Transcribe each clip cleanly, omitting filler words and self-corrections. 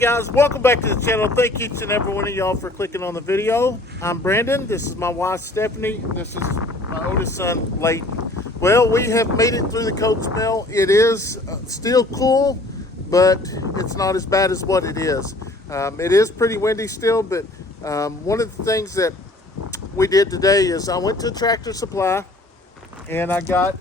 Guys, welcome back to the channel. Thank each and every one of y'all for clicking on the video. I'm Brandon. This is my wife Stephanie. This is my oldest son Leighton. Well, we have made it through the cold spell. It is still cool, but it's not as bad as what it is. It is pretty windy still, but one of the things that we did today is I went to Tractor Supply and I got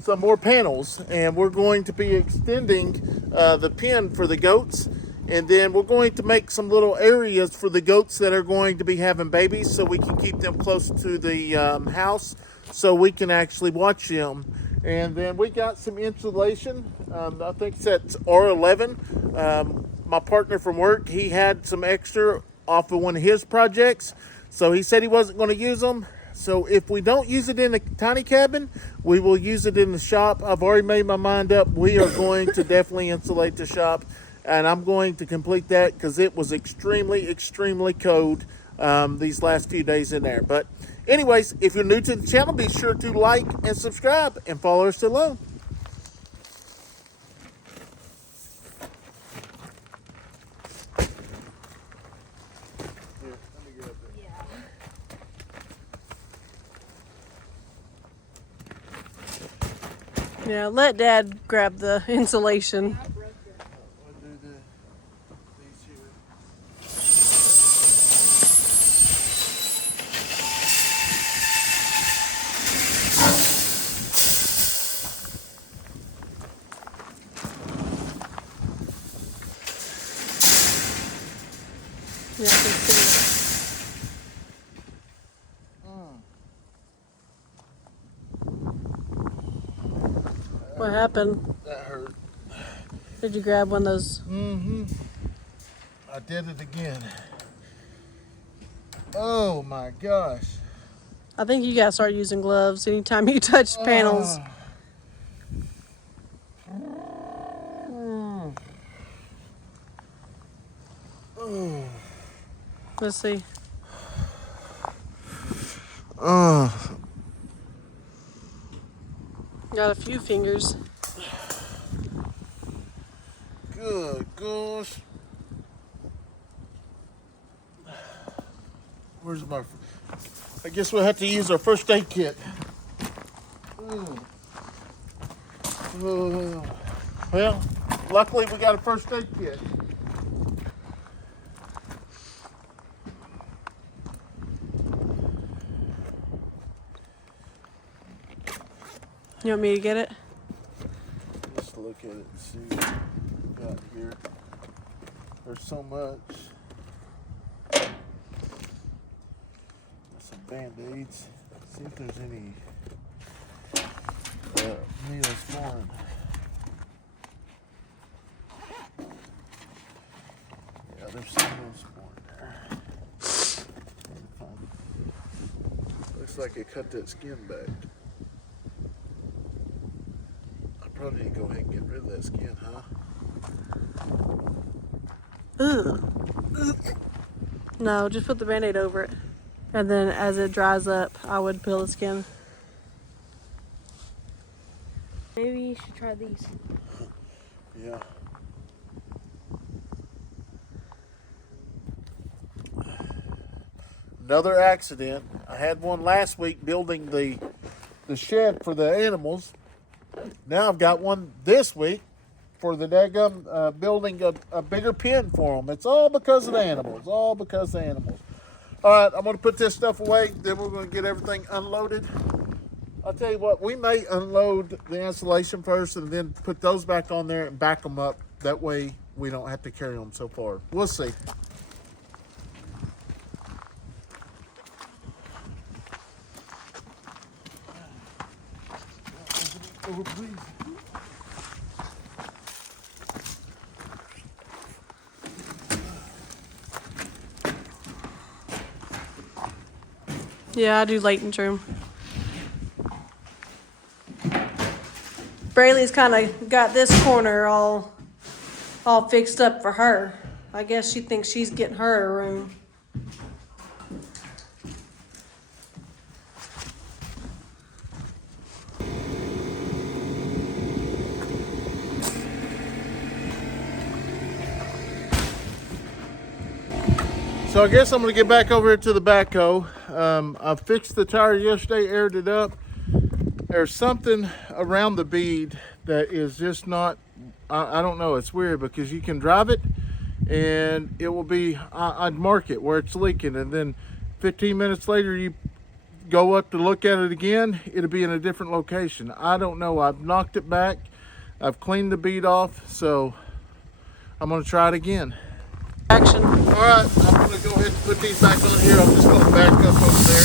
some more panels, and we're going to be extending the pen for the goats. And then we're going to make some little areas for the goats that are going to be having babies, so we can keep them close to the house so we can actually watch them. And then we got some insulation. I think that's R11. My partner from work, he had some extra off of one of his projects, so he said he wasn't going to use them. So if we don't use it in the tiny cabin, we will use it in the shop. I've already made my mind up. We are going to definitely insulate the shop. And I'm going to complete that because it was extremely, extremely cold these last few days in there. But anyways, if you're new to the channel, be sure to like and subscribe and follow us below. Yeah, let Dad grab the insulation. Yeah, I can see it. What happened? That hurt. Did you grab one of those? I did it again. Oh my gosh. I think you gotta start using gloves anytime you touch panels. Let's see. Got a few fingers. Good gosh. Where's my... I guess we'll have to use our first aid kit. Well, luckily we got a first aid kit. You want me to get it? Just look at it and see what we got here. There's so much. Some band-aids. See if there's any Neosporin. Yeah, there's some Neosporin there. Looks like it cut that skin back. Probably need to go ahead and get rid of that skin, huh? Ugh. No, just put the Band-Aid over it. And then as it dries up, I would peel the skin. Maybe you should try these. Yeah. Another accident. I had one last week building the shed for the animals. Now I've got one this week for the daggum building a bigger pen for them. It's all because of the animals. All because of the animals. All right, I'm going to put this stuff away. Then we're going to get everything unloaded. I'll tell you what, we may unload the insulation first and then put those back on there and back them up. That way we don't have to carry them so far. We'll see. Oh, please. Yeah, I do Leighton's room. Braylee's kind of got this corner all fixed up for her. I guess she thinks she's getting her a room. So I guess I'm gonna get back over here to the backhoe. I fixed the tire yesterday, aired it up. There's something around the bead that is just not, I don't know, it's weird because you can drive it and it will be, I'd mark it where it's leaking, and then 15 minutes later you go up to look at it again, it'll be in a different location. I don't know, I've knocked it back, I've cleaned the bead off, so I'm gonna try it again. Action. All right, I'm gonna go ahead and put these back on here. I'm just gonna back up over there.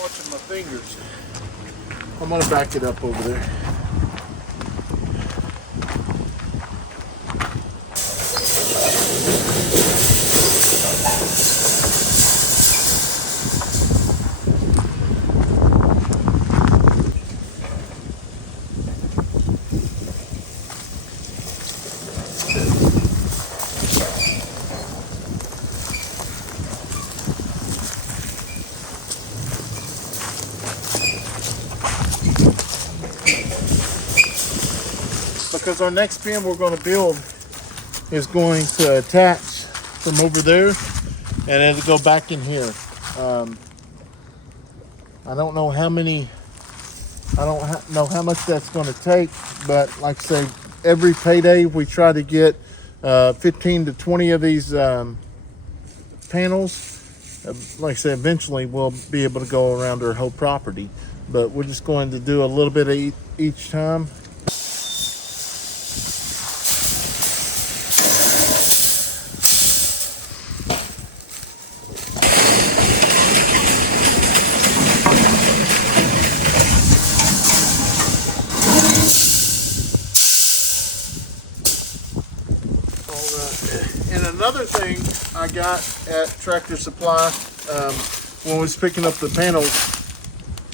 Watching my fingers. I'm gonna back it up over there. Because our next pin we're going to build is going to attach from over there and it'll go back in here. I don't know how many, I don't know how much that's going to take, but like I say, every payday we try to get 15 to 20 of these panels. Like I said, eventually we'll be able to go around our whole property, but we're just going to do a little bit of each time. And another thing I got at Tractor Supply when I was picking up the panels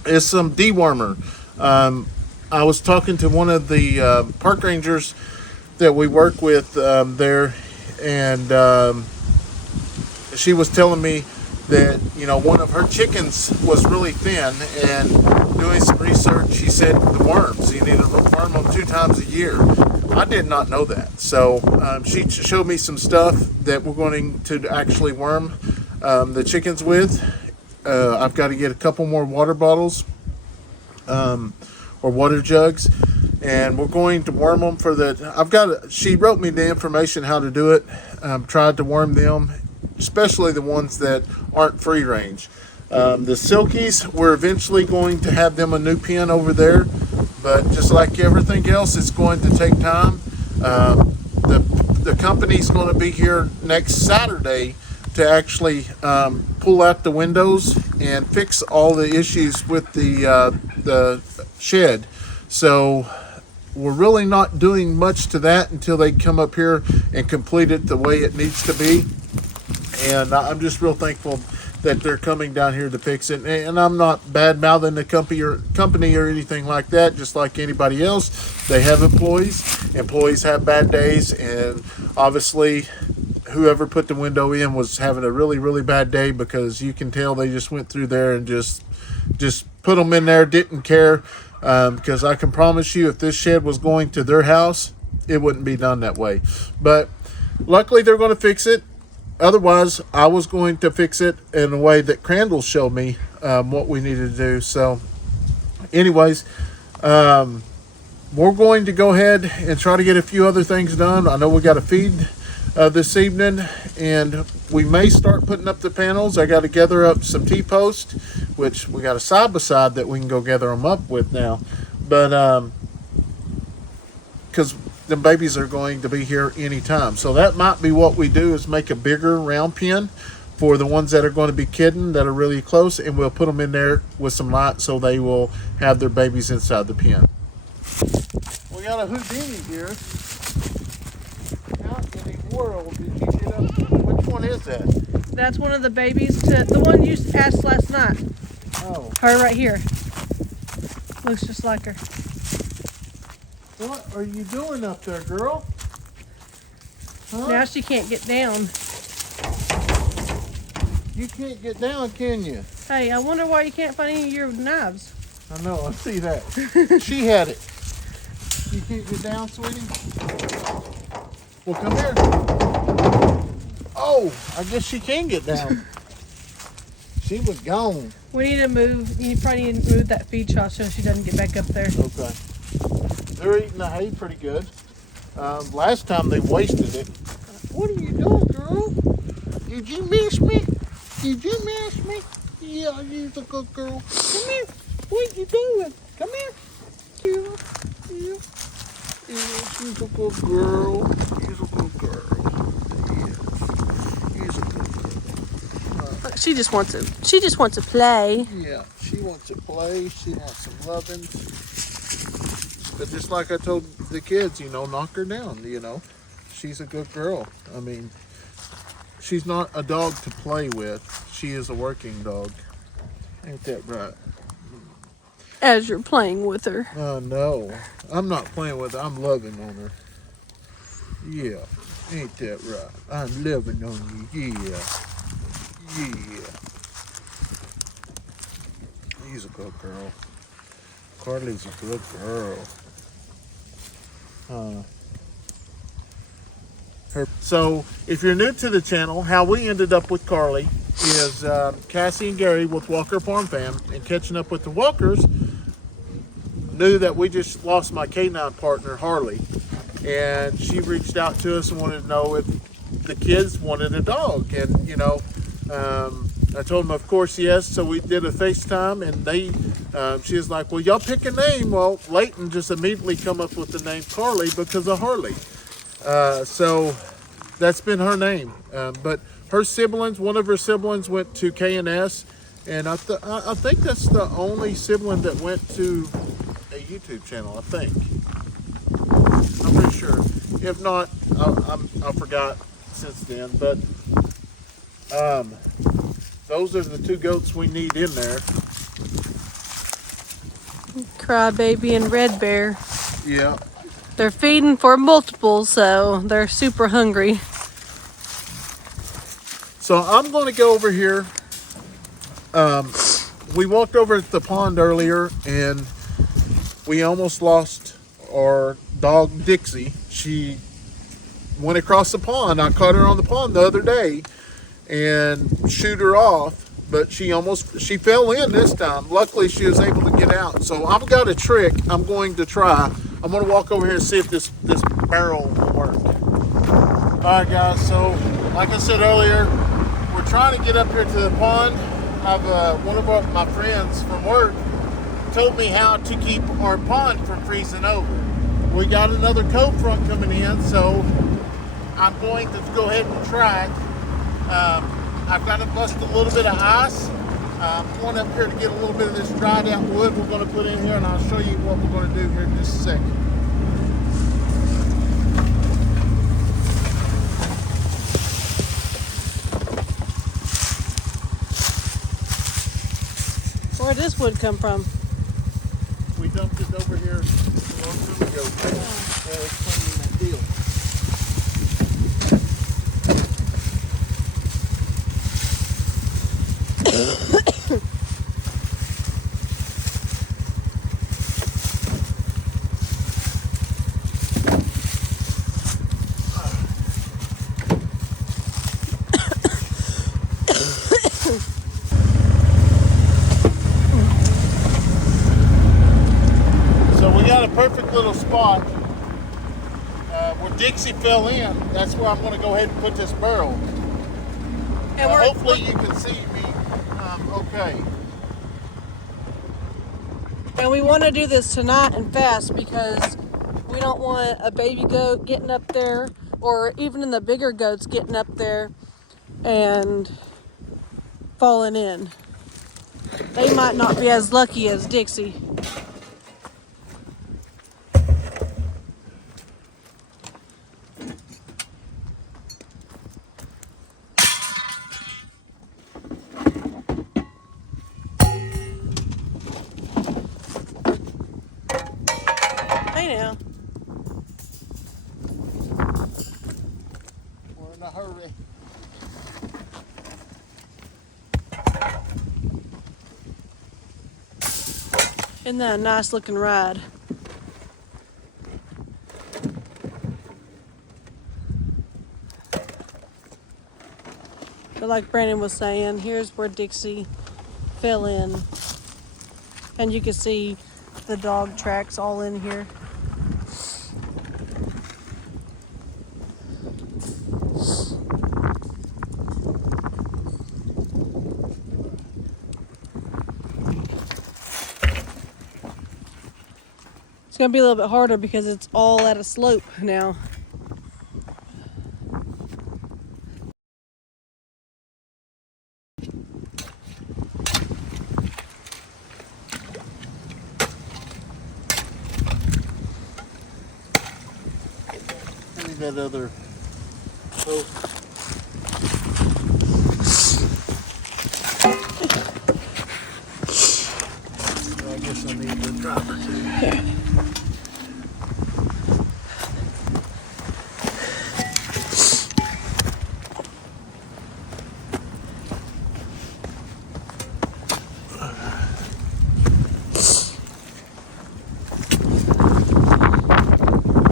is some dewormer. I was talking to one of the park rangers that we work with there, and she was telling me that, you know, one of her chickens was really thin, and doing some research, she said the worms, you need to worm them 2 times a year. I did not know that. So she showed me some stuff that we're going to actually worm the chickens with. I've got to get a couple more water bottles or water jugs, and we're going to worm them for the, she wrote me the information how to do it. Tried to worm them, especially the ones that aren't free range. The silkies, we're eventually going to have them a new pen over there, but just like everything else, it's going to take time. The company's going to be here next Saturday to actually pull out the windows and fix all the issues with the shed. So we're really not doing much to that until they come up here and complete it the way it needs to be. And I'm just real thankful that they're coming down here to fix it. And I'm not bad mouthing the company or anything like that. Just like anybody else, they have employees. Employees have bad days, and obviously whoever put the window in was having a really, really bad day, because you can tell they just went through there and just put them in there, didn't care. Because I can promise you, if this shed was going to their house, it wouldn't be done that way. But luckily they're going to fix it. Otherwise, I was going to fix it in a way that Crandall showed me what we needed to do. So anyways, we're going to go ahead and try to get a few other things done. I know we got a feed this evening, and we may start putting up the panels. I got to gather up some T-posts, which we got a side-by-side that we can go gather them up with now. But because the babies are going to be here anytime. So that might be what we do, is make a bigger round pen for the ones that are going to be kidding, that are really close, and we'll put them in there with some light so they will have their babies inside the pen. We got a Houdini here. How in the world did you get up? Which one is that? That's one of the babies, the one you asked last night. Oh. Her right here. Looks just like her. What are you doing up there, girl? Huh? Now she can't get down. You can't get down, can you? Hey, I wonder why you can't find any of your knives. I know, I see that. She had it. You can't get down, sweetie? Well, come here. Oh, I guess she can get down. She was gone. We need to move. You probably need to move that feed trough so she doesn't get back up there. Okay. They're eating the hay pretty good. Last time they wasted it. What are you doing, girl? Did you miss me? Did you miss me? Yeah, you're a good girl. Come here. What you doing? Come here. Yeah. She's a good girl. She's a good girl. Yes. She's a good girl. She just wants to play. Yeah, she wants to play. She wants some loving. But just like I told the kids, knock her down, She's a good girl. I mean, she's not a dog to play with. She is a working dog. Ain't that right? As you're playing with her. No, I'm not playing with her. I'm loving on her. Yeah, ain't that right? I'm loving on you. Yeah. She's a good girl. Carly's a good girl. So, if you're new to the channel, how we ended up with Carly is Cassie and Gary with Walker Farm Fam and catching up with the Walkers knew that we just lost my canine partner, Harley. And she reached out to us and wanted to know if the kids wanted a dog. And, I told them, of course, yes. So we did a FaceTime and she was like, well, y'all pick a name. Well, Leighton just immediately come up with the name Carly because of Harley. So that's been her name. But her siblings, one of her siblings went to K&S, and I think that's the only sibling that went to a YouTube channel, I think. I'm pretty sure. If not, I forgot since then. But those are the two goats we need in there. Crybaby and Red Bear. Yeah. They're feeding for multiples, so they're super hungry. So I'm going to go over here. We walked over at the pond earlier and we almost lost our dog Dixie. She went across the pond. I caught her on the pond the other day and shoot her off, but she fell in this time. Luckily she was able to get out. So I've got a trick I'm going to try. I'm going to walk over here and see if this barrel will work. All right, guys. So, like I said earlier, we're trying to get up here to the pond. One of my friends from work told me how to keep our pond from freezing over. We got another cold front coming in, so I'm going to go ahead and try it. I've got to bust a little bit of ice. I'm going up here to get a little bit of this dried out wood we're going to put in here, and I'll show you what we're going to do here in just a second. Where'd this wood come from? We dumped it over here a long time ago. It's cleaning that deal. Perfect little spot where Dixie fell in. That's where I'm going to go ahead and put this barrel. And hopefully you can see me okay. And we want to do this tonight and fast because we don't want a baby goat getting up there, or even the bigger goats getting up there and falling in. They might not be as lucky as Dixie. Hey now. We're in a hurry. Isn't that a nice looking ride? But like Brandon was saying, here's where Dixie fell in. And you can see the dog tracks all in here. It's gonna be a little bit harder because it's all at a slope now. Leave that other. Oh. I guess I need the driver too. Here.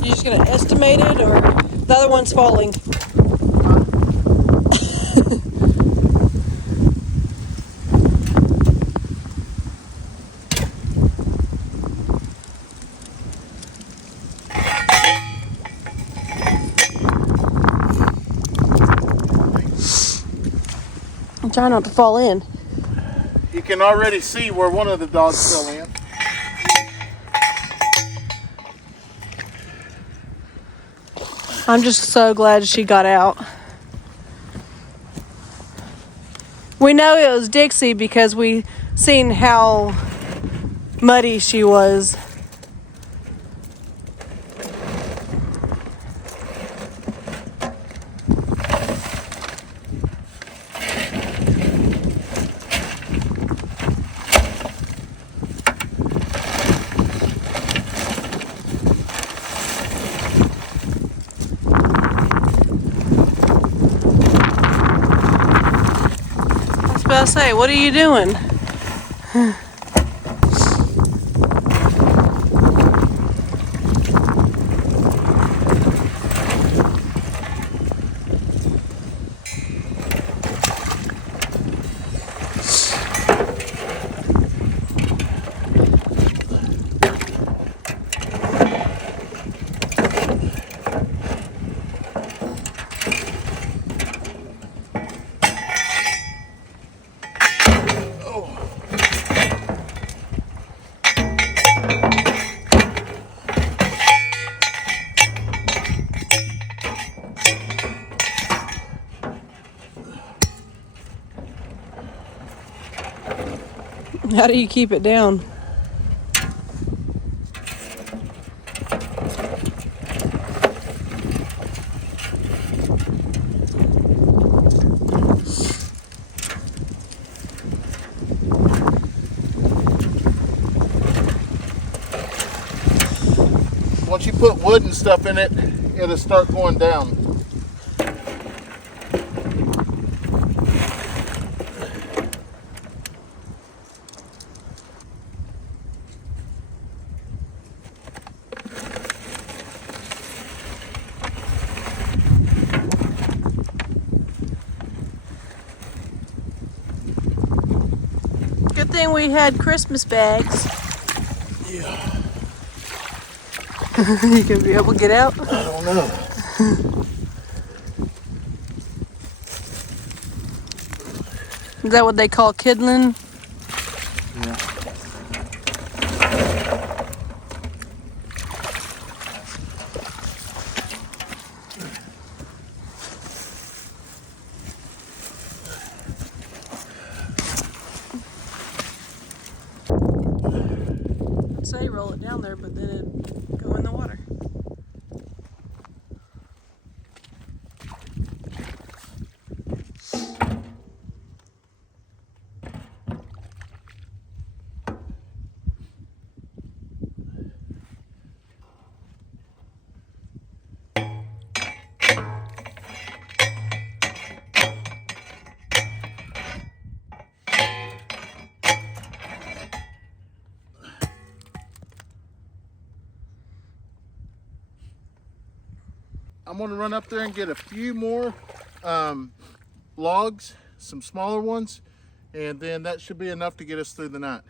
You just gonna estimate it, or the other one's falling? I'm trying not to fall in. You can already see where one of the dogs fell in. I'm just so glad she got out. We know it was Dixie because we seen how muddy she was. I was about to say, what are you doing? How do you keep it down? Once you put wood and stuff in it, it'll start going down. Good thing we had Christmas bags. Yeah. You gonna be able to get out? I don't know. Is that what they call kidlin? Yeah. I'd say roll it down there, but then it'd go in the water. I'm gonna run up there and get a few more logs, some smaller ones, and then that should be enough to get us through the night.